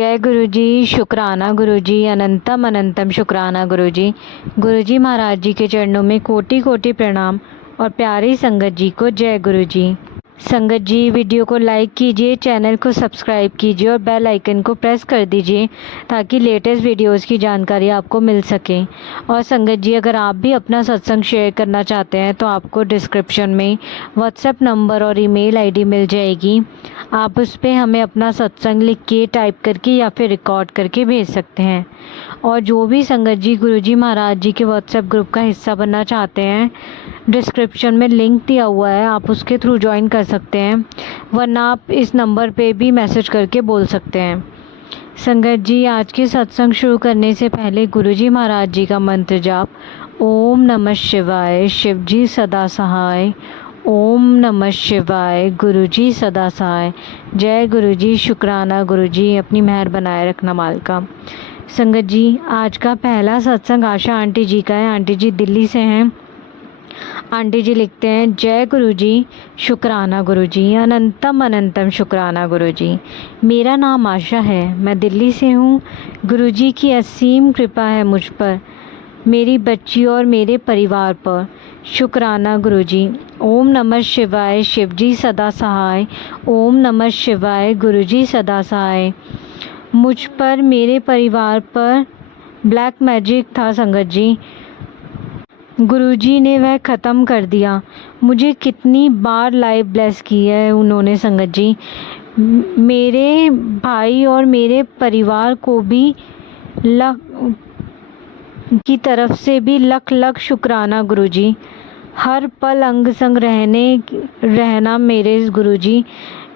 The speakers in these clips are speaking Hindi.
जय गुरुजी, शुक्राना गुरुजी, अनंतम अनंतम शुक्राना गुरुजी। गुरुजी महाराज जी के चरणों में कोटि कोटि प्रणाम और प्यारी संगत जी को जय गुरुजी। संगत जी, वीडियो को लाइक कीजिए, चैनल को सब्सक्राइब कीजिए और बेल आइकन को प्रेस कर दीजिए ताकि लेटेस्ट वीडियोस की जानकारी आपको मिल सके। और संगत जी, अगर आप भी अपना सत्संग शेयर करना चाहते हैं तो आपको डिस्क्रिप्शन में व्हाट्सएप नंबर और ईमेल आईडी मिल जाएगी। आप उस पर हमें अपना सत्संग लिख के, टाइप करके या फिर रिकॉर्ड करके भेज सकते हैं। और जो भी संगत जी गुरुजी महाराज जी के व्हाट्सएप ग्रुप का हिस्सा बनना चाहते हैं, डिस्क्रिप्शन में लिंक दिया हुआ है, आप उसके थ्रू ज्वाइन कर सकते हैं, वरना आप इस नंबर पे भी मैसेज करके बोल सकते हैं। संगत जी, आज के सत्संग शुरू करने से पहले गुरुजी महाराज जी का मंत्र जाप। ओम नमः शिवाय, शिव जी सदा सहाय। ओम नमः शिवाय, गुरुजी सदा सहाय। जय गुरुजी, शुक्राना गुरुजी, अपनी मेहर बनाए रखना मालिका। संगत जी, आज का पहला सत्संग आशा आंटी जी का है। आंटी जी दिल्ली से हैं। आंटी जी लिखते हैं, जय गुरुजी, शुक्राना गुरुजी, अनंतम अनंतम शुक्राना गुरुजी। मेरा नाम आशा है, मैं दिल्ली से हूँ। गुरुजी की असीम कृपा है मुझ पर, मेरी बच्ची और मेरे परिवार पर। शुक्राना गुरुजी। ओम नमः शिवाय, शिव जी सदा सहाय। ओम नमः शिवाय, गुरुजी सदा सहाय। मुझ पर, मेरे परिवार पर ब्लैक मैजिक था संगत जी, गुरुजी ने वह ख़त्म कर दिया। मुझे कितनी बार लाइव ब्लेस की है उन्होंने संगत जी। मेरे भाई और मेरे परिवार को भी की तरफ से भी लख लख शुक्राना गुरुजी। हर पल अंग संग रहना मेरे गुरुजी।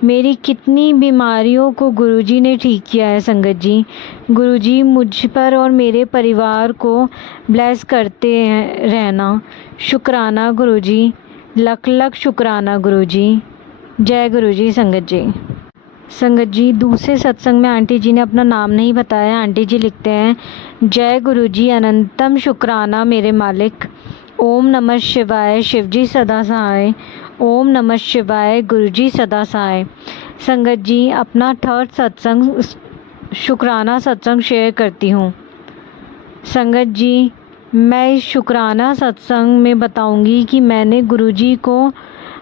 मेरी कितनी बीमारियों को गुरुजी ने ठीक किया है संगत जी। गुरुजी मुझ पर और मेरे परिवार को ब्लेस करते रहना। शुक्राना गुरुजी, लख लख शुक्राना गुरुजी। जय गुरुजी। संगत जी, संगत जी, दूसरे सत्संग में आंटी जी ने अपना नाम नहीं बताया। आंटी जी लिखते हैं, जय गुरुजी, अनंतम शुक्राना मेरे मालिक। ओम नमः शिवाय, शिव जी सदा सहाय। ओम नमः शिवाय, गुरुजी सदा सहाय। संगत जी, अपना थर्ड सत्संग शुक्राना सत्संग शेयर करती हूँ। संगत जी, मैं इस शुक्राना सत्संग में बताऊंगी कि मैंने गुरुजी को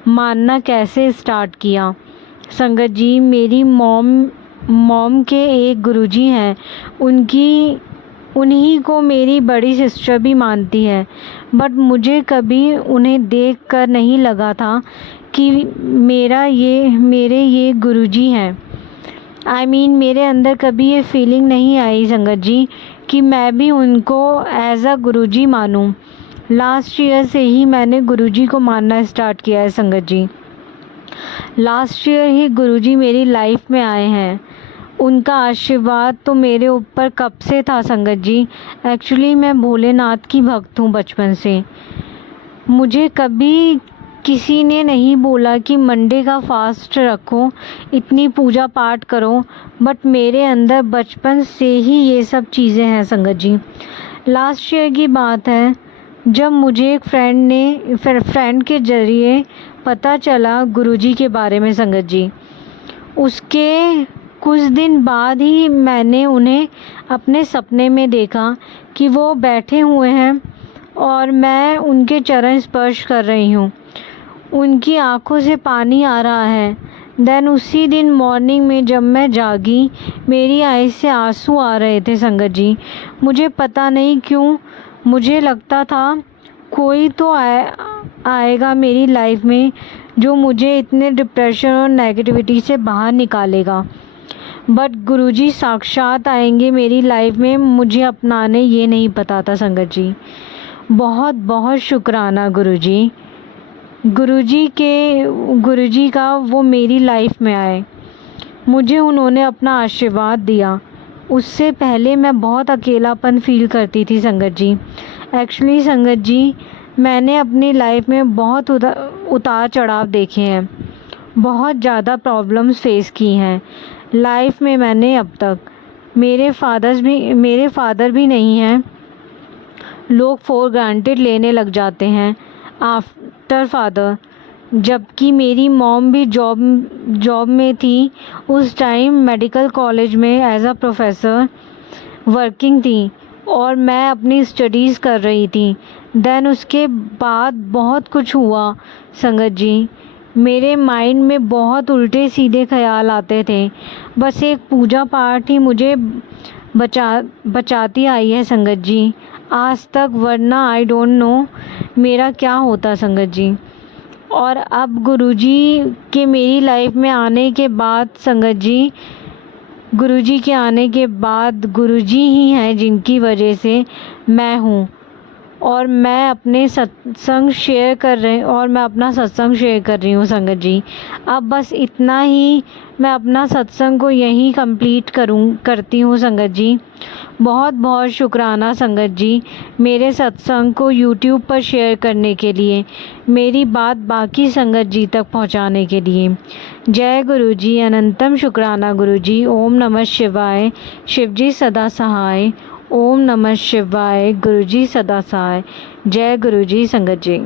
मानना कैसे स्टार्ट किया। संगत जी, मेरी मॉम के एक गुरुजी हैं, उन्हीं को मेरी बड़ी सिस्टर भी मानती है, बट मुझे कभी उन्हें देखकर नहीं लगा था कि मेरे ये गुरुजी हैं। मेरे अंदर कभी ये फीलिंग नहीं आई संगत जी कि मैं भी उनको एज अ गुरुजी मानूं। लास्ट ईयर से ही मैंने गुरुजी को मानना स्टार्ट किया है संगत जी। लास्ट ईयर ही गुरुजी मेरी लाइफ में आए हैं। उनका आशीर्वाद तो मेरे ऊपर कब से था संगत जी। एक्चुअली मैं भोलेनाथ की भक्त हूँ बचपन से। मुझे कभी किसी ने नहीं बोला कि मंडे का फास्ट रखो, इतनी पूजा पाठ करो, बट मेरे अंदर बचपन से ही ये सब चीज़ें हैं संगत जी। लास्ट ईयर की बात है, जब मुझे एक फ्रेंड के ज़रिए पता चला गुरुजी के बारे में संगत जी। उसके कुछ दिन बाद ही मैंने उन्हें अपने सपने में देखा कि वो बैठे हुए हैं और मैं उनके चरण स्पर्श कर रही हूँ। उनकी आंखों से पानी आ रहा है। देन उसी दिन मॉर्निंग में जब मैं जागी, मेरी आई से आंसू आ रहे थे संगत जी। मुझे पता नहीं क्यों, मुझे लगता था कोई तो आएगा मेरी लाइफ में जो मुझे इतने डिप्रेशन और नेगेटिविटी से बाहर निकालेगा, बट गुरुजी साक्षात आएंगे मेरी लाइफ में मुझे अपनाने, ये नहीं पता था संगत जी। बहुत बहुत शुक्राना गुरुजी। गुरुजी का वो मेरी लाइफ में आए, मुझे उन्होंने अपना आशीर्वाद दिया। उससे पहले मैं बहुत अकेलापन फील करती थी संगत जी। एक्चुअली संगत जी, मैंने अपनी लाइफ में बहुत उतार चढ़ाव देखे हैं, बहुत ज़्यादा प्रॉब्लम्स फेस की हैं लाइफ में मैंने अब तक। मेरे फादर भी नहीं हैं। लोग फॉर ग्रांटेड लेने लग जाते हैं आफ्टर फादर। जबकि मेरी मॉम भी जॉब में थी उस टाइम, मेडिकल कॉलेज में एज अ प्रोफेसर वर्किंग थी और मैं अपनी स्टडीज़ कर रही थी। देन उसके बाद बहुत कुछ हुआ संगत जी। मेरे माइंड में बहुत उल्टे सीधे ख्याल आते थे। बस एक पूजा पाठ ही मुझे बचाती आई है संगत जी आज तक, वरना आई डोंट नो मेरा क्या होता संगत जी। और अब गुरुजी के मेरी लाइफ में आने के बाद संगत जी, गुरुजी के आने के बाद गुरुजी ही हैं जिनकी वजह से मैं हूँ और मैं अपने सत्संग शेयर कर रही हूँ संगत जी। अब बस इतना ही, मैं अपना सत्संग को यहीं कंप्लीट करती हूँ संगत जी। बहुत बहुत शुक्राना संगत जी मेरे सत्संग को यूट्यूब पर शेयर करने के लिए, मेरी बात बाकी संगत जी तक पहुँचाने के लिए। जय गुरु जी, अनंतम शुक्राना गुरु जी। ओम नमः शिवाय, शिव जी सदा सहाय। ओम नमः शिवाय, गुरु जी सदा सहाय। जय गुरु जी। संगत जी,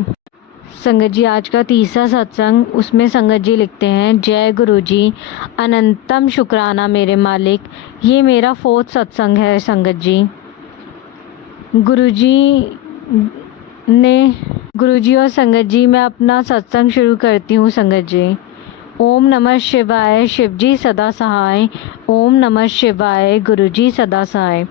संगत जी आज का तीसरा सत्संग, उसमें संगत जी लिखते हैं, जय गुरु जी, अनंतम शुक्राना मेरे मालिक। ये मेरा 4th सत्संग है संगत जी। गुरुजी और संगत जी, मैं अपना सत्संग शुरू करती हूँ संगत जी। ओम नमः शिवाय, शिव जी सदा सहाय। ओम नमः शिवाय, गुरु जी सदा सहाय।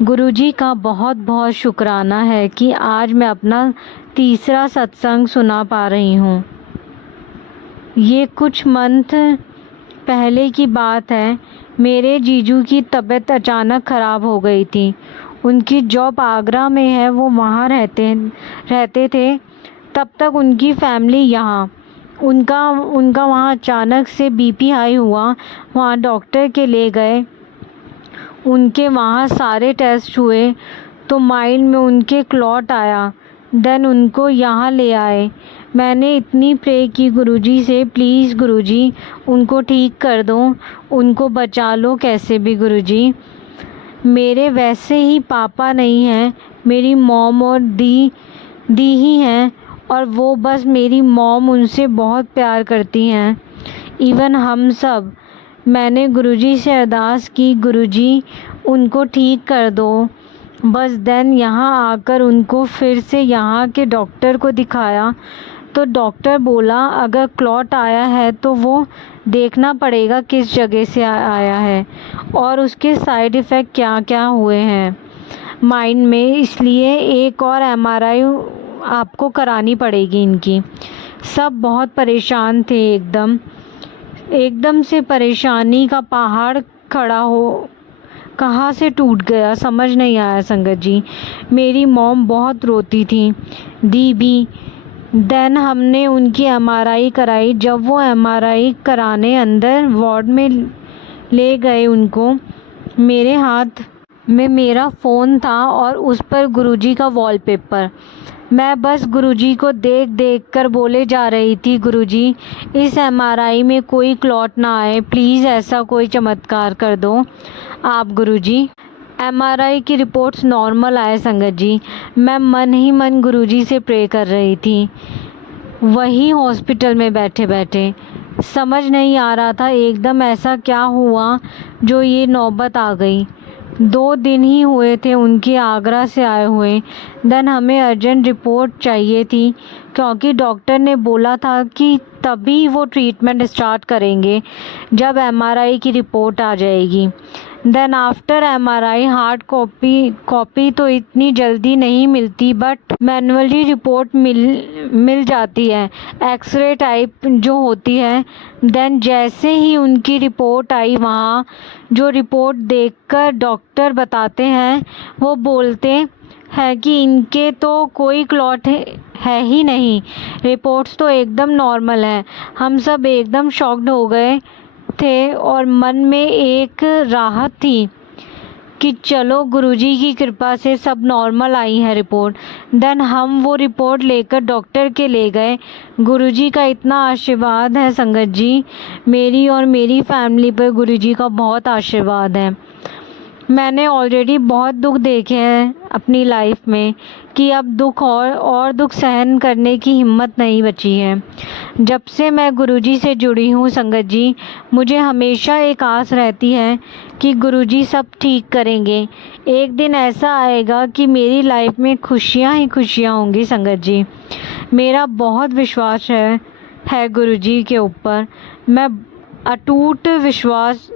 गुरु जी का बहुत बहुत शुक्राना है कि आज मैं अपना तीसरा सत्संग सुना पा रही हूँ। ये कुछ मंथ पहले की बात है। मेरे जीजू की तबीयत अचानक ख़राब हो गई थी। उनकी जॉब आगरा में है, वो वहाँ रहते थे। तब तक उनकी फैमिली यहाँ, उनका वहाँ अचानक से बीपी हाई हुआ। वहाँ डॉक्टर के ले गए, उनके वहाँ सारे टेस्ट हुए तो माइंड में उनके क्लॉट आया। देन उनको यहाँ ले आए। मैंने इतनी प्रे की गुरुजी से, प्लीज़ गुरुजी उनको ठीक कर दो, उनको बचा लो कैसे भी गुरुजी। मेरे वैसे ही पापा नहीं हैं, मेरी मॉम और दी ही हैं और वो बस मेरी मॉम उनसे बहुत प्यार करती हैं, इवन हम सब। मैंने गुरुजी से अरदास की, गुरुजी उनको ठीक कर दो बस। देन यहाँ आकर उनको फिर से यहाँ के डॉक्टर को दिखाया तो डॉक्टर बोला अगर क्लॉट आया है तो वो देखना पड़ेगा किस जगह से आया है और उसके साइड इफ़ेक्ट क्या क्या हुए हैं माइंड में, इसलिए एक और MRI आपको करानी पड़ेगी इनकी। सब बहुत परेशान थे, एकदम से परेशानी का पहाड़ खड़ा हो कहाँ से टूट गया समझ नहीं आया संगत जी। मेरी मॉम बहुत रोती थी, दी भी। देन हमने उनकी MRI कराई। जब वो MRI कराने अंदर वार्ड में ले गए उनको, मेरे हाथ में मेरा फ़ोन था और उस पर गुरुजी का वॉलपेपर। मैं बस गुरुजी को देख कर बोले जा रही थी, गुरुजी इस MRI में कोई क्लॉट ना आए, प्लीज़ ऐसा कोई चमत्कार कर दो आप गुरुजी। MRI की रिपोर्ट्स नॉर्मल आए संगत जी। मैं मन ही मन गुरुजी से प्रे कर रही थी, वही हॉस्पिटल में बैठे बैठे। समझ नहीं आ रहा था एकदम ऐसा क्या हुआ जो ये नौबत आ गई। 2 दिन ही हुए थे उनके आगरा से आए हुए। देन हमें अर्जेंट रिपोर्ट चाहिए थी क्योंकि डॉक्टर ने बोला था कि तभी वो ट्रीटमेंट स्टार्ट करेंगे जब MRI की रिपोर्ट आ जाएगी। Then after MRI hard copy तो इतनी जल्दी नहीं मिलती, बट मैनुअली रिपोर्ट मिल जाती है, एक्सरे टाइप जो होती है। देन जैसे ही उनकी रिपोर्ट आई, वहाँ जो रिपोर्ट देखकर डॉक्टर बताते हैं, वो बोलते हैं कि इनके तो कोई क्लॉट है ही नहीं, रिपोर्ट्स तो एकदम नॉर्मल है। हम सब एकदम शॉक्ड हो गए थे और मन में एक राहत थी कि चलो गुरुजी की कृपा से सब नॉर्मल आई है रिपोर्ट। देन हम वो रिपोर्ट लेकर डॉक्टर के ले गए। गुरुजी का इतना आशीर्वाद है संगत जी, मेरी और मेरी फैमिली पर गुरुजी का बहुत आशीर्वाद है। मैंने ऑलरेडी बहुत दुख देखे हैं अपनी लाइफ में कि अब दुख और दुख सहन करने की हिम्मत नहीं बची है। जब से मैं गुरुजी से जुड़ी हूँ संगत जी, मुझे हमेशा एक आस रहती है कि गुरुजी सब ठीक करेंगे। एक दिन ऐसा आएगा कि मेरी लाइफ में खुशियाँ ही खुशियाँ होंगी संगत जी। मेरा बहुत विश्वास है गुरुजी के ऊपर। मैं अटूट विश्वास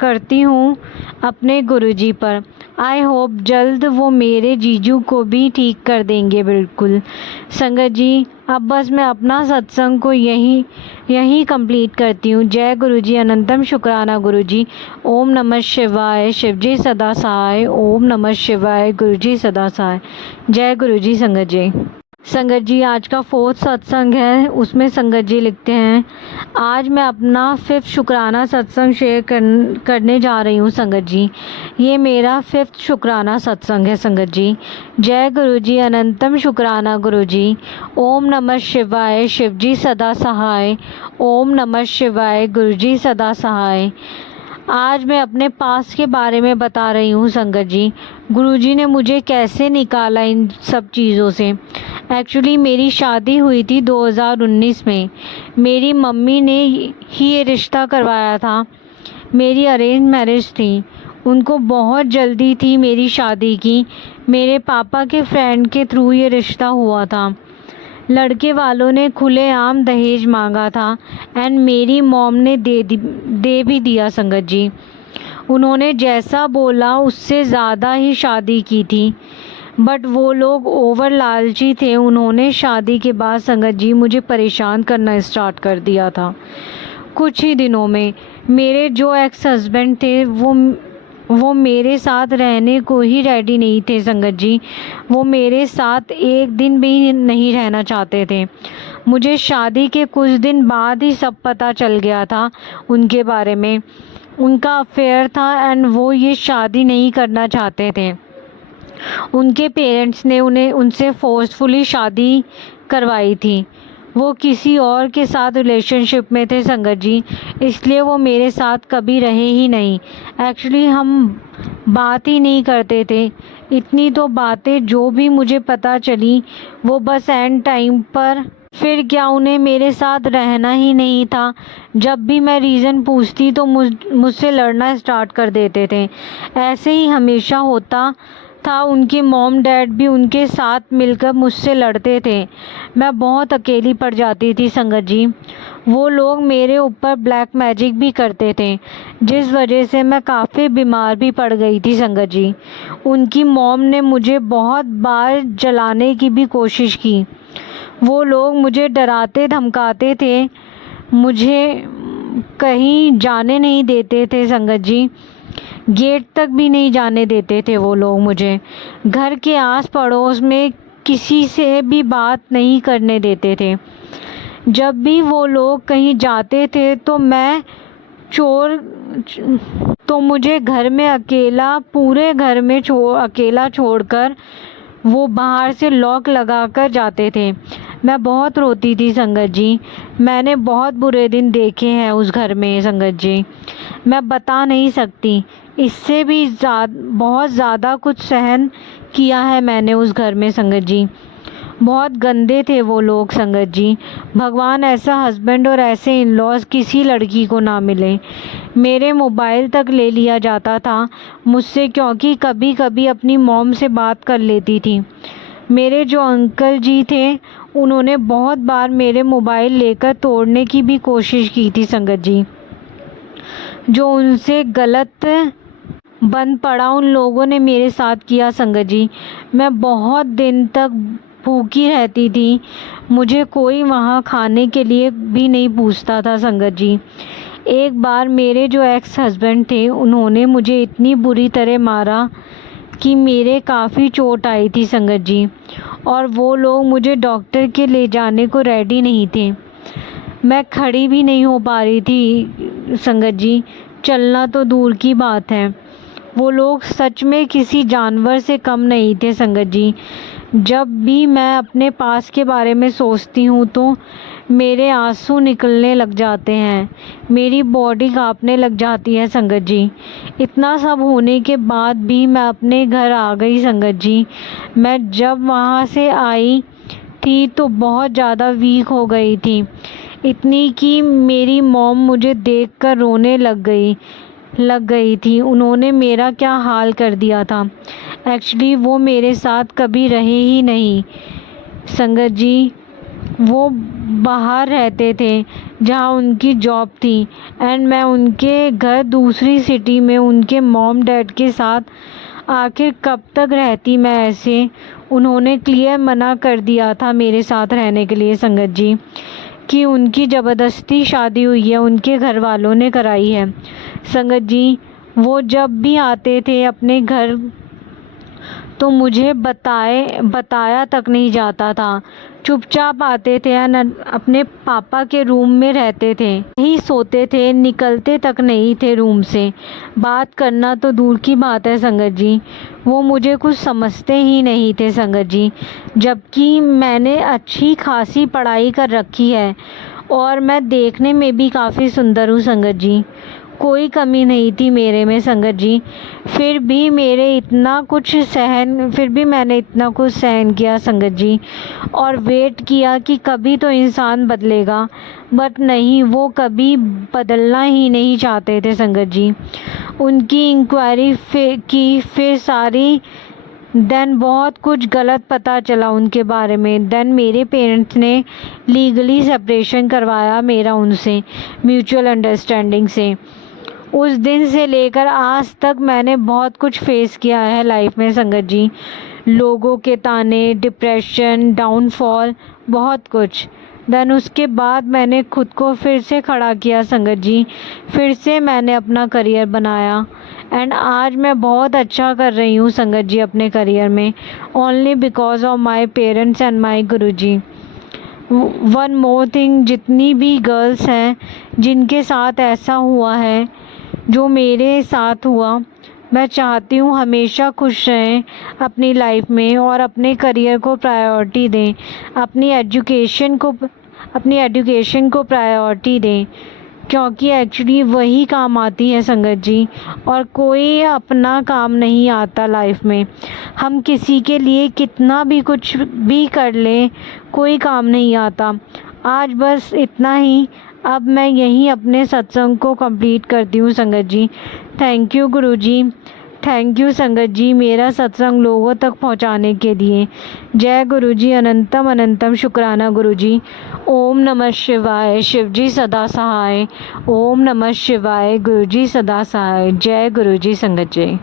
करती हूँ अपने गुरुजी पर। आई होप जल्द वो मेरे जीजू को भी ठीक कर देंगे। बिल्कुल संगत जी, अब बस मैं अपना सत्संग को यही कंप्लीट करती हूँ। जय गुरुजी, अनंतम शुक्राना गुरुजी। ओम नमः शिवाय, शिवजी सदा सहाय। ओम नमः शिवाय, गुरुजी सदा सहाय। जय गुरुजी। संगत जी, आज का 4th सत्संग है, उसमें संगत जी लिखते हैं, आज मैं अपना 5th शुक्राना सत्संग शेयर करने जा रही हूँ संगत जी। ये मेरा 5th शुक्राना सत्संग है संगत जी। जय गुरुजी, अनंतम शुक्राना गुरुजी। ओम नमः शिवाय, शिवजी सदा सहाय। ओम नमः शिवाय, गुरुजी सदा सहाय। आज मैं अपने पास के बारे में बता रही हूँ संगत जी। गुरुजी ने मुझे कैसे निकाला इन सब चीज़ों से। एक्चुअली मेरी शादी हुई थी 2019 में। मेरी मम्मी ने ही ये रिश्ता करवाया था। मेरी अरेंज मैरिज थी। उनको बहुत जल्दी थी मेरी शादी की। मेरे पापा के फ्रेंड के थ्रू ये रिश्ता हुआ था। लड़के वालों ने खुलेआम दहेज मांगा था एंड मेरी मॉम ने दे भी दिया संगत जी। उन्होंने जैसा बोला उससे ज़्यादा ही शादी की थी, बट वो लोग ओवर लालची थे। उन्होंने शादी के बाद संगत जी मुझे परेशान करना स्टार्ट कर दिया था। कुछ ही दिनों में मेरे जो एक्स हस्बैंड थे वो मेरे साथ रहने को ही रेडी नहीं थे संगत जी। वो मेरे साथ एक दिन भी नहीं रहना चाहते थे। मुझे शादी के कुछ दिन बाद ही सब पता चल गया था उनके बारे में। उनका अफेयर था एंड वो ये शादी नहीं करना चाहते थे। उनके पेरेंट्स ने उनसे फोर्सफुली शादी करवाई थी। वो किसी और के साथ रिलेशनशिप में थे संगत जी, इसलिए वो मेरे साथ कभी रहे ही नहीं। एक्चुअली हम बात ही नहीं करते थे। इतनी तो बातें जो भी मुझे पता चली वो बस एंड टाइम पर। फिर क्या उन्हें मेरे साथ रहना ही नहीं था। जब भी मैं रीज़न पूछती तो मुझसे लड़ना स्टार्ट कर देते थे। ऐसे ही हमेशा होता था। उनके मॉम डैड भी उनके साथ मिलकर मुझसे लड़ते थे। मैं बहुत अकेली पड़ जाती थी संगत जी। वो लोग मेरे ऊपर ब्लैक मैजिक भी करते थे, जिस वजह से मैं काफ़ी बीमार भी पड़ गई थी संगत जी। उनकी मॉम ने मुझे बहुत बार जलाने की भी कोशिश की। वो लोग मुझे डराते धमकाते थे, मुझे कहीं जाने नहीं देते थे संगत जी। गेट तक भी नहीं जाने देते थे वो लोग मुझे। घर के आस पड़ोस में किसी से भी बात नहीं करने देते थे। जब भी वो लोग कहीं जाते थे तो मुझे घर में अकेला, पूरे घर में अकेला छोड़कर वो बाहर से लॉक लगा कर जाते थे। मैं बहुत रोती थी संगत जी। मैंने बहुत बुरे दिन देखे हैं उस घर में संगत जी, मैं बता नहीं सकती। इससे भी बहुत ज़्यादा कुछ सहन किया है मैंने उस घर में संगत जी। बहुत गंदे थे वो लोग संगत जी। भगवान ऐसा हस्बैंड और ऐसे इन लॉज किसी लड़की को ना मिले। मेरे मोबाइल तक ले लिया जाता था मुझसे, क्योंकि कभी कभी अपनी मॉम से बात कर लेती थी। मेरे जो अंकल जी थे उन्होंने बहुत बार मेरे मोबाइल लेकर तोड़ने की भी कोशिश की थी संगत जी। जो उनसे गलत बन पड़ा उन लोगों ने मेरे साथ किया संगत जी। मैं बहुत दिन तक भूखी रहती थी। मुझे कोई वहाँ खाने के लिए भी नहीं पूछता था संगत जी। एक बार मेरे जो एक्स हस्बैंड थे उन्होंने मुझे इतनी बुरी तरह मारा कि मेरे काफ़ी चोट आई थी संगत जी, और वो लोग मुझे डॉक्टर के ले जाने को रेडी नहीं थे। मैं खड़ी भी नहीं हो पा रही थी संगत जी, चलना तो दूर की बात है। वो लोग सच में किसी जानवर से कम नहीं थे संगत जी। जब भी मैं अपने पास के बारे में सोचती हूँ तो मेरे आंसू निकलने लग जाते हैं, मेरी बॉडी कांपने लग जाती है संगत जी। इतना सब होने के बाद भी मैं अपने घर आ गई संगत जी। मैं जब वहाँ से आई थी तो बहुत ज़्यादा वीक हो गई थी, इतनी कि मेरी मॉम मुझे देखकर रोने लग गई थी। उन्होंने मेरा क्या हाल कर दिया था। एक्चुअली वो मेरे साथ कभी रहे ही नहीं संगत जी। वो बाहर रहते थे जहाँ उनकी जॉब थी, एंड मैं उनके घर दूसरी सिटी में उनके मॉम डैड के साथ आखिर कब तक रहती मैं ऐसे। उन्होंने क्लियर मना कर दिया था मेरे साथ रहने के लिए संगत जी, कि उनकी ज़बरदस्ती शादी हुई है, उनके घर वालों ने कराई है संगत जी। वो जब भी आते थे अपने घर तो मुझे बताया तक नहीं जाता था। चुपचाप आते थे, अपने पापा के रूम में रहते थे, यहीं सोते थे, निकलते तक नहीं थे रूम से। बात करना तो दूर की बात है संगत जी, वो मुझे कुछ समझते ही नहीं थे संगत जी। जबकि मैंने अच्छी खासी पढ़ाई कर रखी है और मैं देखने में भी काफ़ी सुंदर हूँ संगत जी, कोई कमी नहीं थी मेरे में संगत जी। फिर भी मैंने इतना कुछ सहन किया संगत जी, और वेट किया कि कभी तो इंसान बदलेगा, बट नहीं, वो कभी बदलना ही नहीं चाहते थे संगत जी। उनकी इंक्वायरी की, फिर सारी देन बहुत कुछ गलत पता चला उनके बारे में। देन मेरे पेरेंट्स ने लीगली सेपरेशन करवाया मेरा उनसे, म्यूचुअल अंडरस्टैंडिंग से। उस दिन से लेकर आज तक मैंने बहुत कुछ फेस किया है लाइफ में संगत जी, लोगों के ताने, डिप्रेशन, डाउनफॉल, बहुत कुछ। देन उसके बाद मैंने खुद को फिर से खड़ा किया संगत जी, फिर से मैंने अपना करियर बनाया, एंड आज मैं बहुत अच्छा कर रही हूँ संगत जी अपने करियर में, only because of my parents and my Guruji. One more thing, जितनी भी गर्ल्स हैं जिनके साथ ऐसा हुआ है जो मेरे साथ हुआ, मैं चाहती हूँ हमेशा खुश रहें अपनी लाइफ में और अपने करियर को प्रायोरिटी दें, अपनी एजुकेशन को प्रायोरिटी दें, क्योंकि एक्चुअली वही काम आती है संगत जी, और कोई अपना काम नहीं आता लाइफ में। हम किसी के लिए कितना भी कुछ भी कर लें, कोई काम नहीं आता। आज बस इतना ही, अब मैं यहीं अपने सत्संग को कंप्लीट करती हूँ संगत जी। थैंक यू गुरुजी, थैंक यू संगत जी मेरा सत्संग लोगों तक पहुँचाने के लिए। जय गुरुजी, अनंतम अनंतम शुक्राना गुरुजी। ओम नमः शिवाय, शिवजी सदा सहाय। ओम नमः शिवाय, गुरुजी सदा सहाय। जय गुरुजी संगत जी।